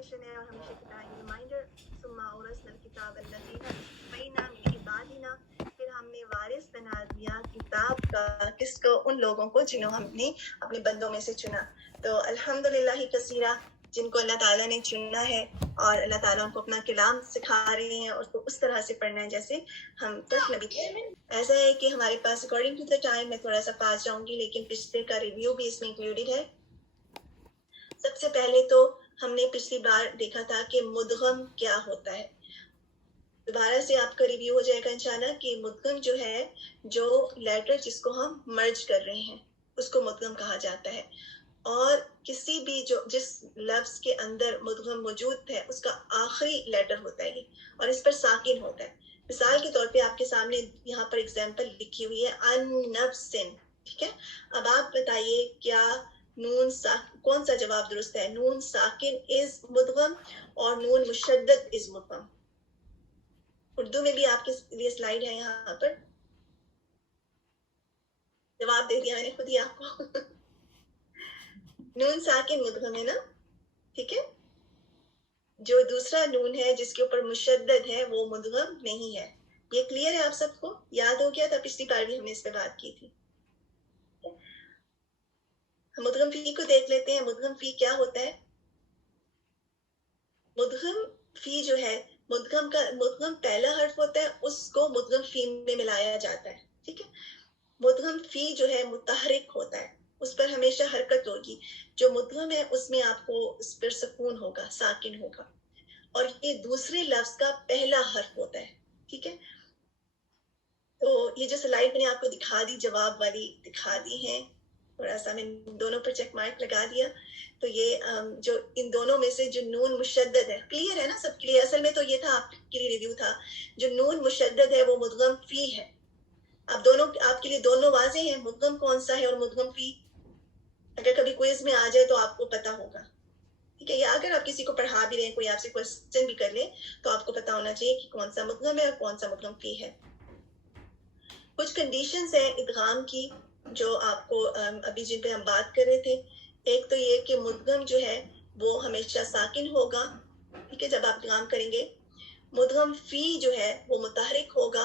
Session ہے اور ہمیشہ کی طرح ریمائنڈر ثم اورثنا الکتاب الذین اصطفینا من عبادنا، پھر ہم نے وارث بنا دیا کتاب کا کس کو؟ ان لوگوں کو جنہوں ہم نے اپنے بندوں میں سے چنا. تو الحمدللہ کثیرہ جن کو اللہ تعالیٰ نے چنا ہے اور اللہ تعالیٰ ان کو اپنا کلام سکھا رہے ہیں اور اس کو اس طرح سے پڑھنا ہے جیسے ہم تک نبی. ایسا ہے کہ ہمارے پاس اکارڈنگ ٹو دا ٹائم میں تھوڑا سا پاس جاؤں گی، لیکن پچھلے کا ریویو بھی اس میں انکلوڈیڈ ہے. سب سے پہلے تو ہم نے پچھلی بار دیکھا تھا کہ مدغم کیا ہوتا ہے. دوبارہ سے آپ کا ریویو ہو جائے گا انشاءاللہ کہ مدغم جو ہے، جو لیٹر جس کو ہم مرج کر رہے ہیں اس کو مدغم کہا جاتا ہے. اور کسی بھی جس لفظ کے اندر مدغم موجود ہے اس کا آخری لیٹر ہوتا ہے یہ، اور اس پر ساکن ہوتا ہے. مثال کے طور پہ آپ کے سامنے یہاں پر ایگزامپل لکھی ہوئی ہے ان نفسن، ٹھیک ہے. اب آپ بتائیے کیا نون کون سا جواب درست ہے؟ نون ساکن از مدغم اور نون مشدد از مدغم. اردو میں بھی آپ کے لیے سلائیڈ ہے یہاں پر، جواب دے دیا میں نے خود ہی آپ کو. نون ساکن مدغم ہے نا، ٹھیک ہے. جو دوسرا نون ہے جس کے اوپر مشدد ہے وہ مدغم نہیں ہے. یہ کلیئر ہے آپ سب کو؟ یاد ہو گیا تھا پچھلی بار بھی ہم نے اس پہ بات کی تھی. مدغم فی کو دیکھ لیتے ہیں. مدغم فی کیا ہوتا ہے؟ مدغم فی جو ہے، مدغم پہلا حرف ہوتا ہے، اس کو مدغم فی میں ملایا جاتا ہے، ٹھیک ہے. مدغم فی جو ہے متحرک ہوتا ہے، اس پر ہمیشہ حرکت ہوگی. جو مدغم ہے اس میں آپ کو اس پر سکون ہوگا، ساکن ہوگا، اور یہ دوسرے لفظ کا پہلا حرف ہوتا ہے، ٹھیک ہے. تو یہ جو سلائڈ میں نے آپ کو دکھا دی، جواب والی دکھا دی ہیں، تھوڑا سا میں دونوں پر چیک مارک لگا دیا. تو یہ جو ان دونوں میں سے جو نون مشدد ہے، کلیئر ہے نا سب کے لیے؟ اصل میں تو یہ تھا آپ کے لیے ریویو تھا. جو نون مشدد ہے وہ مدغم فی ہے. اب دونوں آپ کے لیے دونوں واضح ہیں، مدغم کون سا ہے اور مدغم فی. اگر کبھی کوئز میں آ جائے تو آپ کو پتا ہوگا، ٹھیک ہے. یا اگر آپ کسی کو پڑھا بھی رہے ہیں، کوئی آپ سے کوسچن بھی کر لے تو آپ کو پتا ہونا چاہیے کہ کون سا مدغم ہے اور کون سا مدغم فی ہے. کچھ کنڈیشنز ہیں ادغام کی جو آپ کو ابھی جن پہ ہم بات کر رہے تھے. ایک تو یہ کہ مدغم جو ہے وہ ہمیشہ ساکن ہوگا، ٹھیک ہے، جب آپ ادغام کریں گے. مدغم فی جو ہے وہ متحرک ہوگا.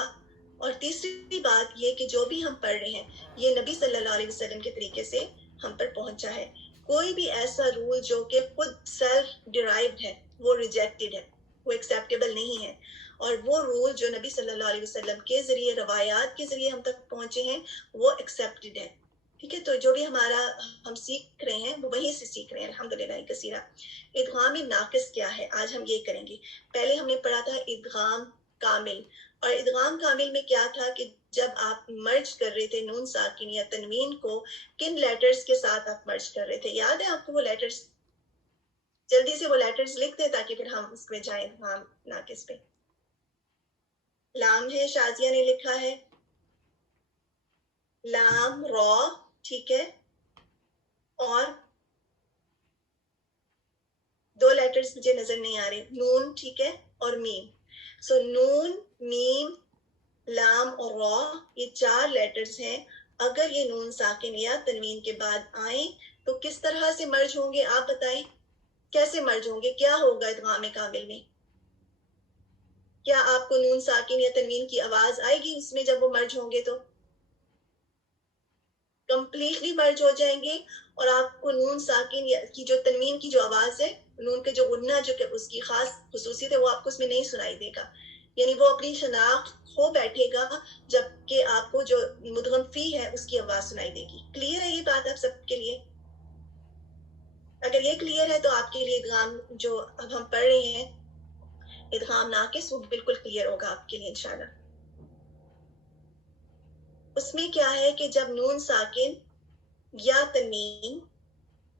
اور تیسری بات یہ کہ جو بھی ہم پڑھ رہے ہیں یہ نبی صلی اللہ علیہ وسلم کے طریقے سے ہم پر پہنچا ہے. کوئی بھی ایسا رول جو کہ خود سیلف ڈرائیوڈ ہے وہ ریجیکٹڈ ہے، وہ ایکسیپٹیبل نہیں ہے. اور وہ رول جو نبی صلی اللہ علیہ وسلم کے ذریعے، روایات کے ذریعے ہم تک پہنچے ہیں وہ ایکسیپٹڈ ہے، ٹھیک ہے. تو جو بھی ہم سیکھ رہے ہیں وہ وہیں سے سیکھ رہے ہیں الحمدللہ کثیرہ. ادغام ناقص کیا ہے آج ہم یہ کریں گے. پہلے ہم نے پڑھا تھا ادغام کامل، اور ادغام کامل میں کیا تھا کہ جب آپ مرج کر رہے تھے نون ساکن یا تنوین کو، کن لیٹرز کے ساتھ آپ مرج کر رہے تھے؟ یاد ہے آپ کو وہ لیٹرز؟ جلدی سے وہ لیٹرز لکھ دیں تاکہ پھر ہم اس پہ جائیں ادغام ناقص پہ. لام ہے، شازیہ نے لکھا ہے لام، را، ٹھیک ہے. اور دو لیٹرز مجھے نظر نہیں آ رہے، نون، ٹھیک ہے، اور میم. سو نون، میم، لام اور را، یہ چار لیٹرز ہیں. اگر یہ نون ساکن یا تنوین کے بعد آئیں تو کس طرح سے مرج ہوں گے؟ آپ بتائیں کیسے مرج ہوں گے؟ کیا ہوگا ادغام کامل میں؟ کیا آپ کو نون ساکن یا تنوین کی آواز آئے گی اس میں جب وہ مرج ہوں گے؟ تو کمپلیٹلی مرج ہو جائیں گے، اور آپ کو نون ساکن یا کی جو تنوین کی جو آواز ہے، نون کے جو غنہ جو کہ اس کی خاص خصوصیت ہے، وہ آپ کو اس میں نہیں سنائی دے گا. یعنی وہ اپنی شناخت ہو بیٹھے گا جبکہ آپ کو جو مدغم فی ہے اس کی آواز سنائی دے گی. کلیئر ہے یہ بات آپ سب کے لیے؟ اگر یہ کلیئر ہے تو آپ کے لیے ادغام جو اب ہم پڑھ رہے ہیں ادغام ناقص، وہ بالکل کلیئر ہوگا آپ کے لیے انشاءاللہ. اس میں کیا ہے کہ جب نون ساکن یا تنوین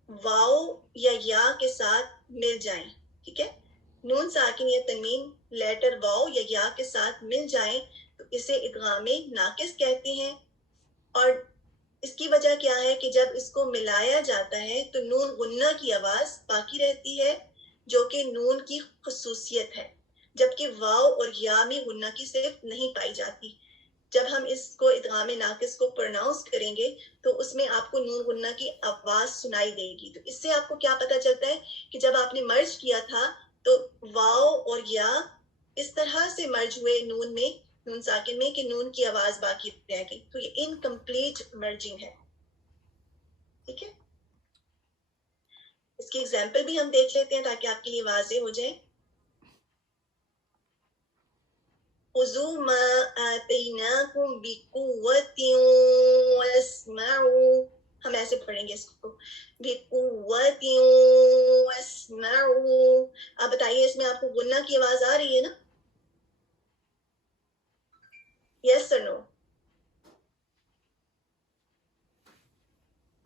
واو یا کے ساتھ مل جائیں، ٹھیک ہے، نون ساکن یا تنوین لیٹر واو یا کے ساتھ مل جائیں تو اسے ادغام ناقص کہتے ہیں. اور اس کی وجہ کیا ہے کہ جب اس کو ملایا جاتا ہے تو نون غنہ کی آواز باقی رہتی ہے جو کہ نون کی خصوصیت ہے، جبکہ واو اور یا میں غنہ کی صرف نہیں پائی جاتی. جب ہم اس کو ادغام ناقص کو پروناؤنس کریں گے تو اس میں آپ کو نون غنہ کی آواز سنائی دے گی. تو اس سے آپ کو کیا پتا چلتا ہے کہ جب آپ نے مرج کیا تھا تو واو اور یا اس طرح سے مرج ہوئے نون میں، نون ساکن میں، کہ نون کی آواز باقی رہ گئی. تو یہ انکمپلیٹ مرجنگ ہے. ٹھیک ہے، اس کی ایگزامپل بھی ہم دیکھ لیتے ہیں تاکہ آپ کے لیے واضح ہو جائے. خذوا ما آتیناکم بقوۃ واسمعوا، ہم ایسے پڑھیں گے اس کو، بقوۃ واسمعوا. آپ بتائیے اس میں آپ کو غنہ کی آواز آ رہی ہے نا؟ یس اور نو؟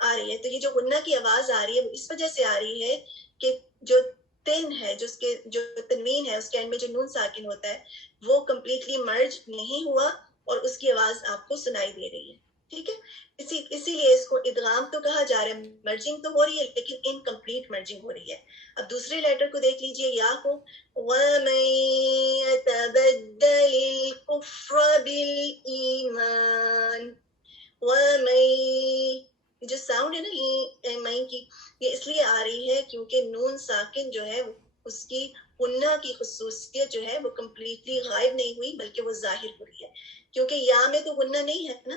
آ رہی ہے. تو یہ جو غنہ کی آواز آ رہی ہے وہ اس وجہ سے آ رہی ہے کہ جو تن ہے، جو اس کے جو تنوین ہے، اس کے اینڈ میں جو نون ساکن ہوتا ہے وہ کمپلیٹلی مرج نہیں ہوا اور اس کی آواز آپ کو سنائی دے رہی ہے. ٹھیک ہے، اسی لیے اس کو ادغام تو کہا جا رہا ہے. مرجنگ تو ہو رہی ہے لیکن انکمپلیٹ مرجنگ ہو رہی ہے. اب دوسرے لیٹر کو دیکھ لیجئے، یا کو، وَمَن يَتَبَدَّلِ الْكُفْرَ بِالْإِيمَانِ، وَمَن، جو ساؤنڈ ہے نا مئی کی، یہ اس لیے آ رہی ہے کیونکہ نون ساکن جو ہے اس کی غنہ کی خصوصیت جو ہے وہ کمپلیٹلی غائب نہیں ہوئی بلکہ وہ ظاہر ہو رہی ہے. کیونکہ یا میں تو غنہ نہیں ہے نا،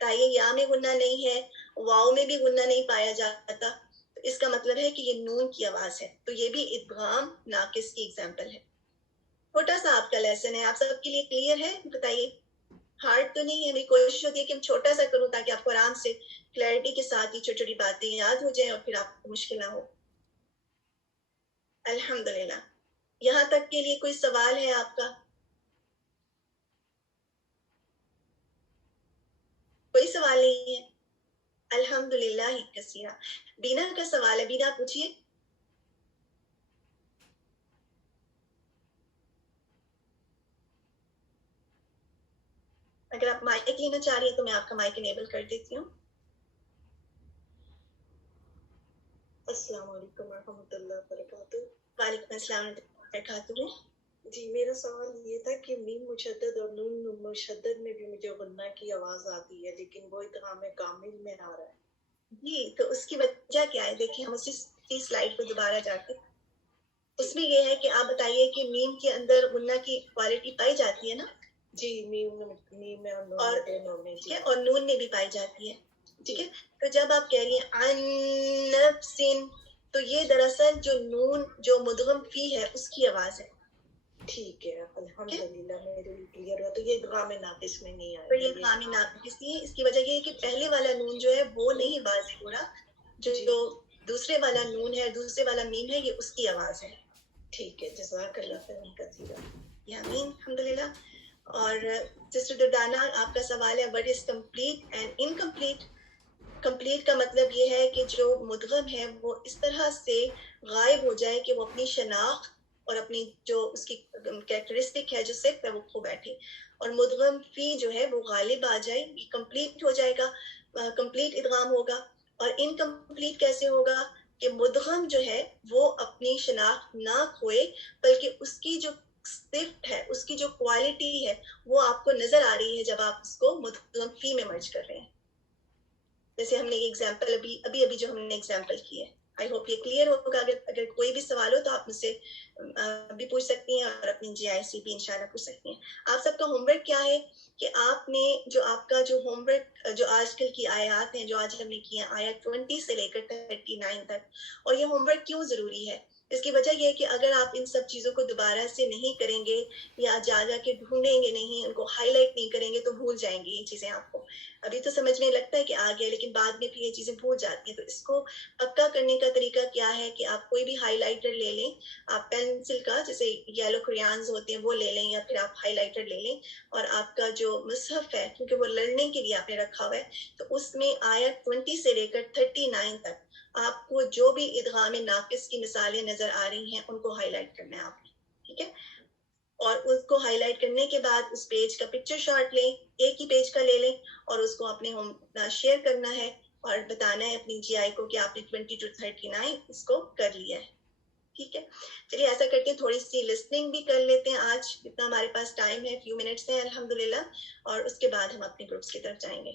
تائیے یا میں غنہ نہیں ہے، واؤ میں بھی غنہ نہیں پایا جاتا، تو اس کا مطلب ہے کہ یہ نون کی آواز ہے. تو یہ بھی ادغام ناقص کی ایگزامپل ہے. چھوٹا سا آپ کا لیسن ہے، آپ سب کے لیے کلیئر ہے؟ بتائیے. ہارڈ تو نہیں ہے، میری کوشش ہوتی ہے کہ ہم چھوٹا سا کروں تاکہ آپ کو آرام سے کلیئرٹی کے ساتھ ہی چھوٹی چھوٹی باتیں یاد ہو جائیں اور پھر آپ کو مشکل نہ ہو. الحمدللہ. یہاں تک کے لیے کوئی سوال ہے آپ کا؟ کوئی سوال نہیں ہے؟ الحمدللہ ہی کثیرہ. بینا کا سوال ہے، بینا پوچھیے. اگر آپ مائک لینا چاہ رہی ہیں تو میں آپ کا مائک انیبل کر دیتی ہوں. السلام علیکم ورحمۃ اللہ وبرکاتہ. وعلیکم السلام ورحمۃ اللہ وبرکاتہ. جی میرا سوال یہ تھا کہ میم مشدد اور نون مشدد میں بھی مجھے غنہ کی آواز آتی ہے لیکن وہ ادغام کامل میں آ رہا ہے. جی تو اس کی وجہ کیا ہے؟ دیکھیں ہم اسی سلائڈ کو دوبارہ جاتے، اس میں یہ ہے کہ آپ بتائیے کہ میم کے اندر غنہ کی کوالٹی پائی جاتی ہے نا؟ جی میم میں اور ٹھیک ہے، اور نون میں بھی پائی جاتی ہے. ٹھیک ہے، تو جب آپ کہہ رہی ہیں عن نفس، تو یہ دراصل جو نون جو مدغم فی ہے اس کی آواز ہے. ٹھیک ہے، الحمدللہ میرے لیے کلیئر ہوا. تو یہ ادغام ناقص میں نہیں آیا. تو یہ ادغام ناقص نہیں ہے. اس کی وجہ یہ ہے کہ پہلے والا نون جو ہے وہ نہیں واضح ہو رہا، جو دوسرے والا نون ہے، دوسرے والا میم ہے، یہ اس کی آواز ہے. ٹھیک ہے، جزاک اللہ خیر کثیرا. آمین الحمدللہ. اور سسٹر دردانہ آپ کا سوال ہے what is complete and incomplete. Complete کا مطلب یہ ہے کہ جو مدغم ہے وہ اس طرح سے غائب ہو جائے کہ وہ اپنی شناخت اور اپنی جو اس کی کریکٹرسٹک ہے جو صرف ہے وہ کھو بیٹھے. اور مدغم فی جو ہے وہ غالب آ جائے، یہ کمپلیٹ ہو جائے گا، کمپلیٹ ادغام ہوگا. اور انکمپلیٹ کیسے ہوگا؟ کہ مدغم جو ہے وہ اپنی شناخت نہ کھوئے بلکہ اس کی جو صفت ہے، اس کی جو کوالٹی ہے وہ آپ کو نظر آ رہی ہے جب آپ اس کو مدغم فی میں مرج کر رہے ہیں. جیسے ہم نے یہ ایگزامپل ابھی جو ہم نے ایگزامپل کی ہے. آئی ہوپ یہ کلیئر ہوگا. اگر کوئی بھی سوال ہو تو آپ مجھ سے بھی پوچھ سکتی ہیں اور اپنی جی آئی سی بھی انشاءاللہ پوچھ سکتی ہیں. آپ سب کا ہوم ورک کیا ہے کہ آپ نے جو آپ کا جو ہوم ورک جو آج کل کی آیات ہیں جو آج ہم نے کی ہیں آیت 20 سے لے کر 39 تک، اور یہ ہوم ورک کیوں ضروری ہے؟ اس کی وجہ یہ ہے کہ اگر آپ ان سب چیزوں کو دوبارہ سے نہیں کریں گے یا جا کے ڈھونڈیں گے نہیں، ان کو ہائی لائٹ نہیں کریں گے تو بھول جائیں گے یہ چیزیں. آپ کو ابھی تو سمجھ میں لگتا ہے کہ آ گیا لیکن بعد میں پھر یہ چیزیں بھول جاتی ہیں. تو اس کو پکا کرنے کا طریقہ کیا ہے کہ آپ کوئی بھی ہائی لائٹر لے لیں، آپ پینسل کا جیسے یلو کریانز ہوتے ہیں وہ لے لیں یا پھر آپ ہائی لائٹر لے لیں، اور آپ کا جو مصحف ہے کیونکہ وہ لڑنے کے لیے آپ نے رکھا ہوا ہے تو اس میں آیت 20 سے لے کر 39 تک آپ کو جو بھی ادغام ناقص کی مثالیں نظر آ رہی ہیں ان کو ہائی لائٹ کرنا ہے آپ نے. ٹھیک ہے، اور اس کو ہائی لائٹ کرنے کے بعد اس پیج کا پکچر شاٹ لیں، ایک ہی پیج کا لے لیں اور اس کو اپنے ہوم شیئر کرنا ہے اور بتانا ہے اپنی جی آئی کو کہ آپ نے 20 to 39 اس کو کر لیا ہے. ٹھیک ہے. چلیے ایسا کرتے ہیں تھوڑی سی لسننگ بھی کر لیتے ہیں آج، جتنا ہمارے پاس ٹائم ہے، فیو منٹس ہیں الحمدللہ، اور اس کے بعد ہم اپنے گروپس کی طرف جائیں گے.